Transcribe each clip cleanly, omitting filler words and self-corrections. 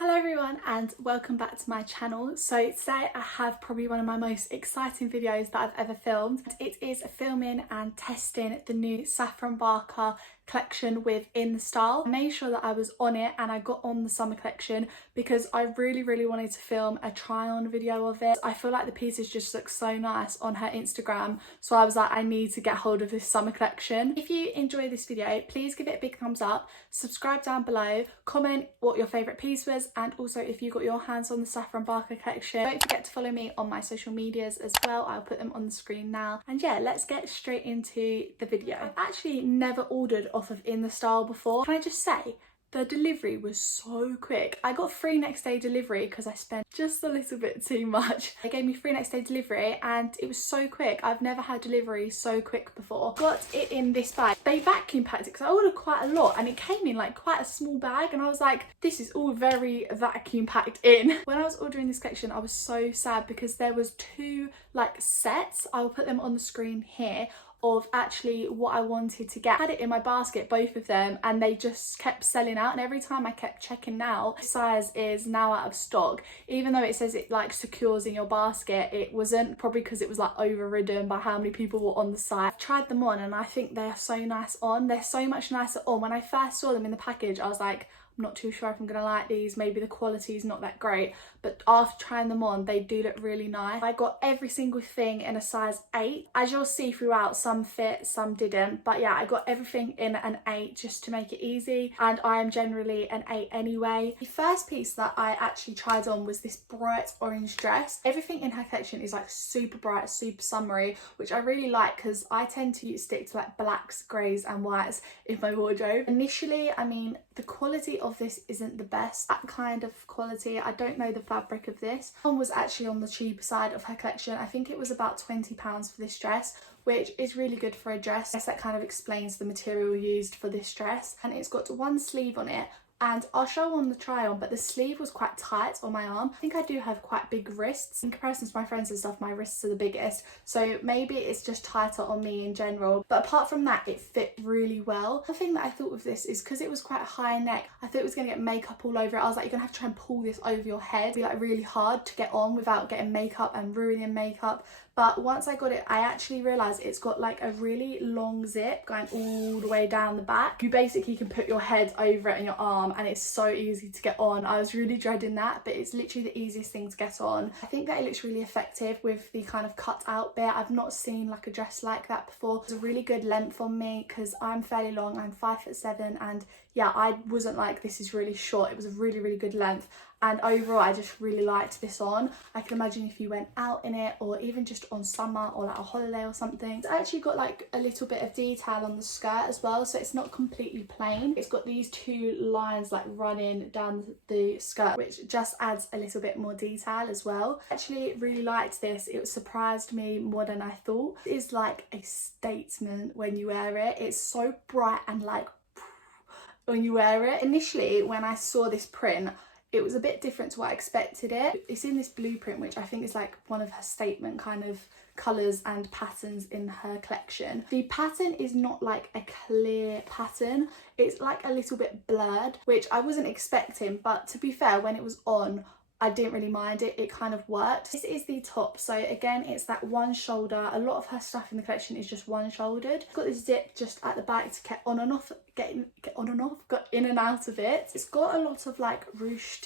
Hello everyone and welcome back to my channel. So today I have probably one of my most exciting videos that I've ever filmed. It is filming and testing the new Saffron BARKER collection with inthestyle. I made sure that I was on it and I got on the summer collection because I really wanted to film a try on video of it. I feel like the pieces just look so nice on her Instagram, so I was like, I need to get hold of this summer collection. If you enjoy this video, please give it a big thumbs up, subscribe down below, comment what your favourite piece was, and also if you got your hands on the Saffron BARKER collection, don't forget to follow me on my social medias as well. I'll put them on the screen now. And yeah, let's get straight into the video. I've actually never ordered off of inthestyle before. Can I just say, the delivery was so quick. I got free next day delivery because I spent just a little bit too much. They gave me free next day delivery and it was so quick. I've never had delivery so quick before. Got it in this bag. They vacuum packed it because I ordered quite a lot and it came in like quite a small bag and I was like, this is all very vacuum packed in. When I was ordering this collection, I was so sad because there was two like sets. I'll put them on the screen here of actually what I wanted to get. I had it in my basket, both of them, and they just kept selling out, and every time I kept checking now, size is now out of stock. Even though it says it like secures in your basket, it wasn't, probably because it was like overridden by how many people were on the site. I've tried them on and I think they are so nice on. They're so much nicer on. When I first saw them in the package, I was like, I'm not too sure if I'm gonna like these, maybe the quality is not that great, but after trying them on, they do look really nice. I got every single thing in a size 8. As you'll see throughout, some fit, some didn't, but yeah, I got everything in an 8 just to make it easy, and I am generally an 8 anyway. The first piece that I actually tried on was this bright orange dress. Everything in her collection is like super bright, super summery, which I really like because I tend to stick to like blacks, greys and whites in my wardrobe. Initially, I mean, the quality of this isn't the best, that kind of quality. I don't know the fabric of this. One was actually on the cheaper side of her collection. I think it was about £20 for this dress, which is really good for a dress. I guess that kind of explains the material used for this dress. And it's got one sleeve on it, and I'll show on the try on, but the sleeve was quite tight on my arm. I think I do have quite big wrists. In comparison to my friends and stuff, my wrists are the biggest, so maybe it's just tighter on me in general. But apart from that, it fit really well. The thing that I thought with this is because it was quite a high neck, I thought it was going to get makeup all over it. I was like, you're going to have to try and pull this over your head. It'd be like really hard to get on without getting makeup and ruining makeup. But once I got it, I actually realised it's got like a really long zip going all the way down the back. You basically can put your head over it and your arm, and it's so easy to get on. I was really dreading that, but it's literally the easiest thing to get on. I think that it looks really effective with the kind of cut out bit. I've not seen like a dress like that before. It's a really good length on me because I'm fairly long. I'm 5'7", and yeah, I wasn't like, this is really short. It was a really good length. And overall, I just really liked this on. I can imagine if you went out in it, or even just on summer or like a holiday or something. It's actually got like a little bit of detail on the skirt as well, so it's not completely plain. It's got these two lines like running down the skirt, which just adds a little bit more detail as well. I actually really liked this. It surprised me more than I thought. It is like a statement when you wear it. It's so bright and like when you wear it. Initially, when I saw this print, it was a bit different to what I expected it. It's in this blueprint, which I think is like one of her statement kind of colours and patterns in her collection. The pattern is not like a clear pattern. It's like a little bit blurred, which I wasn't expecting, but to be fair, when it was on, I didn't really mind it. It kind of worked. This is the top. So again, it's that one shoulder. A lot of her stuff in the collection is just one shouldered. Got this zip just at the back to get on and off, get on and off, got in and out of it. It's got a lot of like ruched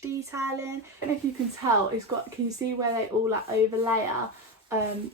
detailing. I don't know if you can tell. It's got, can you see where they all like overlayer?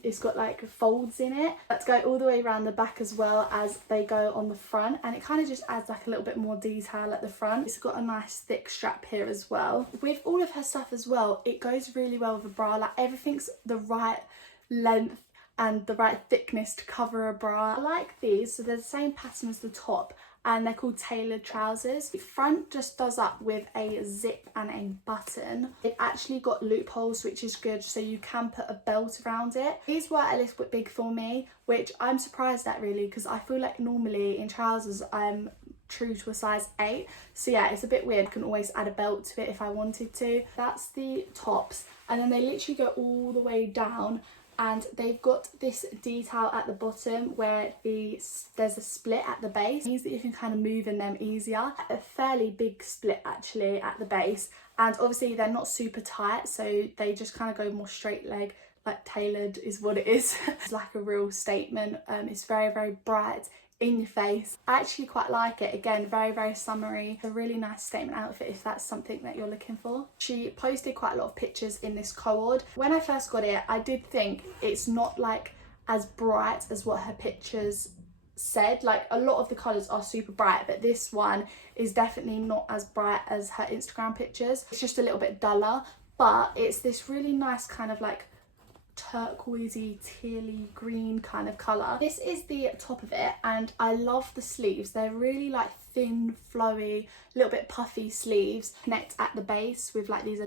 It's got like folds in it that go all the way around the back as well as they go on the front, and it kind of just adds like a little bit more detail at the front. It's got a nice thick strap here as well. With all of her stuff as well, it goes really well with a bra. Like everything's the right length and the right thickness to cover a bra. I like these, so they're the same pattern as the top, and they're called tailored trousers. The front just does up with a zip and a button. They've actually got loopholes, which is good, so you can put a belt around it. These were a little bit big for me, which I'm surprised at really, because I feel like normally in trousers I'm true to a size 8. So yeah, it's a bit weird. I can always add a belt to it if I wanted to. That's the tops, and then they literally go all the way down and they've got this detail at the bottom where there's a split at the base. It means that you can kind of move in them easier. A fairly big split actually at the base, and obviously they're not super tight, so they just kind of go more straight leg, like tailored is what it is. It's like a real statement. It's very, very bright, in your face. I actually quite like it. Again, very, very summery. A really nice statement outfit if that's something that you're looking for. She posted quite a lot of pictures in this co-ord. When I first got it, I did think it's not like as bright as what her pictures said. Like, a lot of the colours are super bright, but this one is definitely not as bright as her Instagram pictures. It's just a little bit duller, but it's this really nice kind of like turquoisey, tealy green kind of colour. This is the top of it, and I love the sleeves. They're really like thin, flowy, a little bit puffy sleeves. Connect at the base with like these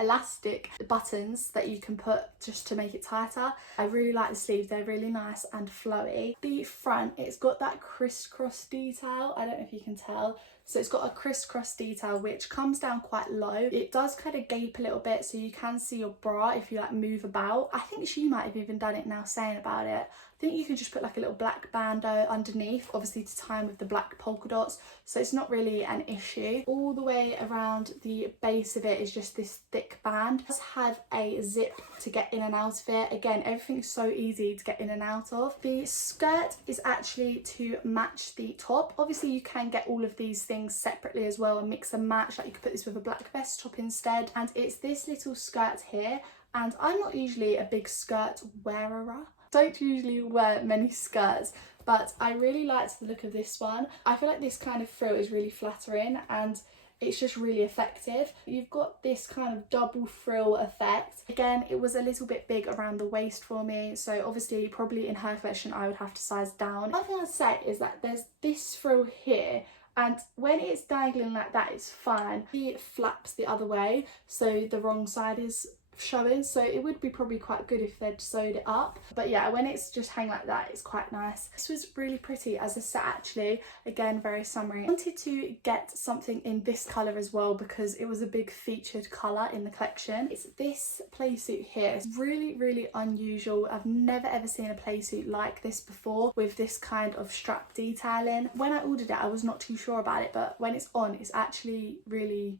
elastic buttons that you can put just to make it tighter. I really like the sleeves. They're really nice and flowy. The front, it's got that crisscross detail. I don't know if you can tell. So it's got a crisscross detail which comes down quite low. It does kind of gape a little bit, so you can see your bra if you like move about. I think she might have even done it now saying about it. I think you can just put like a little black bandeau underneath, obviously to time with the black polka dots, so it's not really an issue. All the way around the base of it is just this thick band. It does have a zip to get in and out of it. Again, everything's so easy to get in and out of. The skirt is actually to match the top. Obviously you can get all of these things separately as well and mix and match. Like, you could put this with a black vest top instead, and it's this little skirt here. And I'm not usually a big skirt wearer. Don't usually wear many skirts, but I really liked the look of this one. I feel like this kind of frill is really flattering and it's just really effective. You've got this kind of double frill effect. Again, it was a little bit big around the waist for me, so obviously probably in her collection I would have to size down. Another thing I'd say is that there's this frill here, and when it's dangling like that it's fine. It flaps the other way, so the wrong side is showing, so it would be probably quite good if they'd sewed it up. But yeah, when it's just hanging like that, it's quite nice. This was really pretty as a set actually. Again, very summery. I wanted to get something in this colour as well because it was a big featured colour in the collection. It's this playsuit here. It's really, really unusual. I've never ever seen a playsuit like this before with this kind of strap detailing. When I ordered it, I was not too sure about it, but when it's on, it's actually really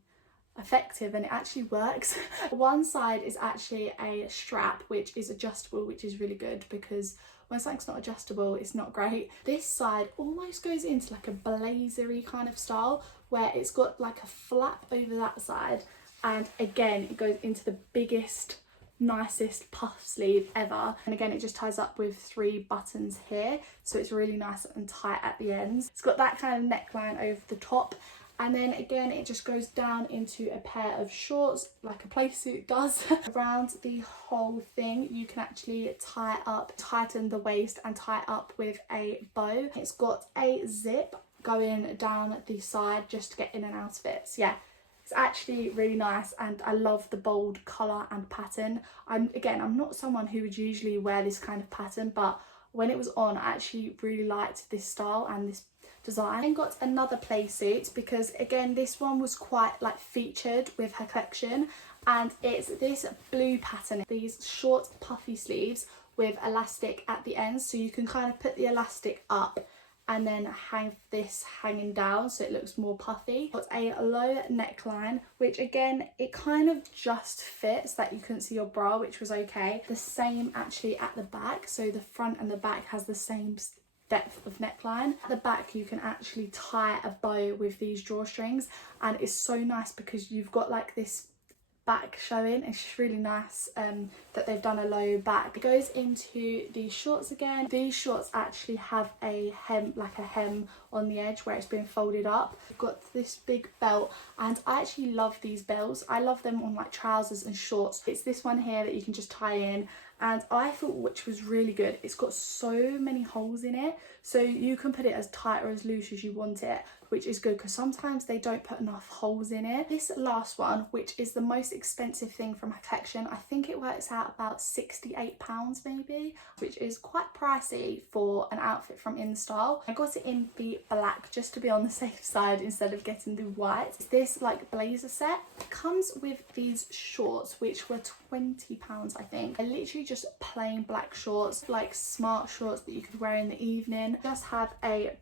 effective and it actually works. One side is actually a strap which is adjustable, which is really good because when something's not adjustable it's not great. This side almost goes into like a blazery kind of style where it's got like a flap over that side, and again it goes into the biggest, nicest puff sleeve ever, and again it just ties up with 3 buttons here, so it's really nice and tight at the ends. It's got that kind of neckline over the top, and then again it just goes down into a pair of shorts like a playsuit does. Around the whole thing you can actually tie up, tighten the waist and tie up with a bow. It's got a zip going down the side just to get in and out of it. So yeah, it's actually really nice and I love the bold colour and pattern. I'm not someone who would usually wear this kind of pattern, but when it was on I actually really liked this style and this design. And got another playsuit because again this one was quite like featured with her collection, and it's this blue pattern. These short puffy sleeves with elastic at the ends, so you can kind of put the elastic up and then hang this hanging down so it looks more puffy. Got a low neckline, which again it kind of just fits that you couldn't see your bra, which was okay. The same actually at the back, so the front and the back has the same depth of neckline. At the back you can actually tie a bow with these drawstrings, and it's so nice because you've got like this back showing. It's just really nice that they've done a low back. It goes into these shorts again. These shorts actually have a hem, like a hem on the edge where it's been folded up. You've got this big belt, and I actually love these belts. I love them on like trousers and shorts. It's this one here that you can just tie in and I thought which was really good, it's got so many holes in it, so you can put it as tight or as loose as you want it, which is good because sometimes they don't put enough holes in it. This last one, which is the most expensive thing from my collection, I think it works out about £68 maybe, which is quite pricey for an outfit from InStyle. I got it in the black just to be on the safe side instead of getting the white. It's this like blazer set. It comes with these shorts which were £20 I think. They're literally just plain black shorts, like smart shorts that you could wear in the evening. Just have a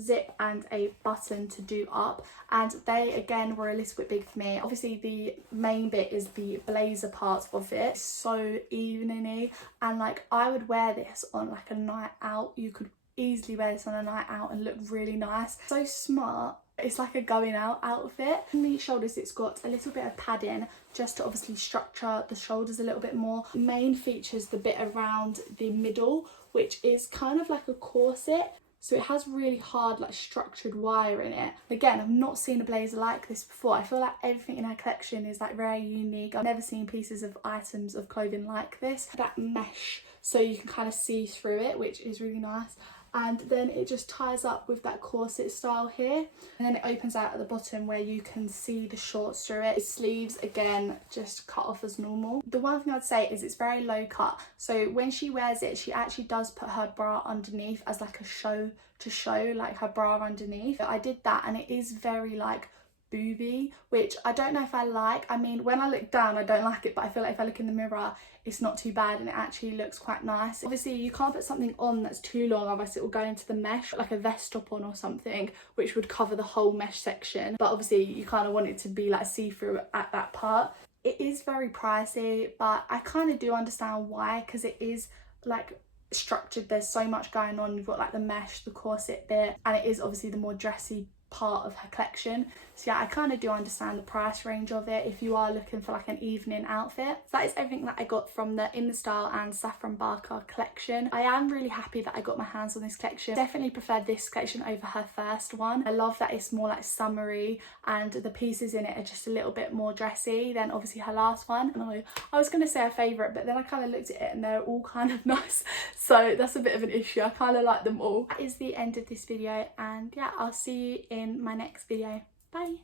zip and a button to do up, and they again were a little bit big for me. Obviously the main bit is the blazer part of it. It's so evening-y, and like I would wear this on like a night out. You could easily wear this on a night out and look really nice. So smart. It's like a going out outfit. On the shoulders it's got a little bit of padding just to obviously structure the shoulders a little bit more. Main features the bit around the middle, which is kind of like a corset. So it has really hard like structured wire in it. Again, I've not seen a blazer like this before. I feel like everything in her collection is like very unique. I've never seen pieces of items of clothing like this. That mesh, so you can kind of see through it, which is really nice. And then it just ties up with that corset style here, and then it opens out at the bottom where you can see the shorts through it. The sleeves again just cut off as normal. The one thing I'd say is it's very low cut, so when she wears it she actually does put her bra underneath as like a show to show like her bra underneath. I did that and it is very like booby, which I don't know if I like. I mean, when I look down I don't like it, but I feel like if I look in the mirror it's not too bad and it actually looks quite nice. Obviously you can't put something on that's too long, otherwise it will go into the mesh, like a vest top on or something, which would cover the whole mesh section, but obviously you kind of want it to be like see-through at that part. It is very pricey, but I kind of do understand why, because it is like structured. There's so much going on. You've got like the mesh, the corset bit, and it is obviously the more dressy part of her collection. So yeah, I kind of do understand the price range of it if you are looking for like an evening outfit. So that is everything that I got from the InStyle and Saffron BARKER collection. I am really happy that I got my hands on this collection. Definitely preferred this collection over her first one. I love that it's more like summery and the pieces in it are just a little bit more dressy than obviously her last one. And I was going to say a favourite, but then I kind of looked at it and they're all kind of nice, so that's a bit of an issue. I kind of like them all. That is the end of this video, and yeah, I'll see you in my next video. Bye.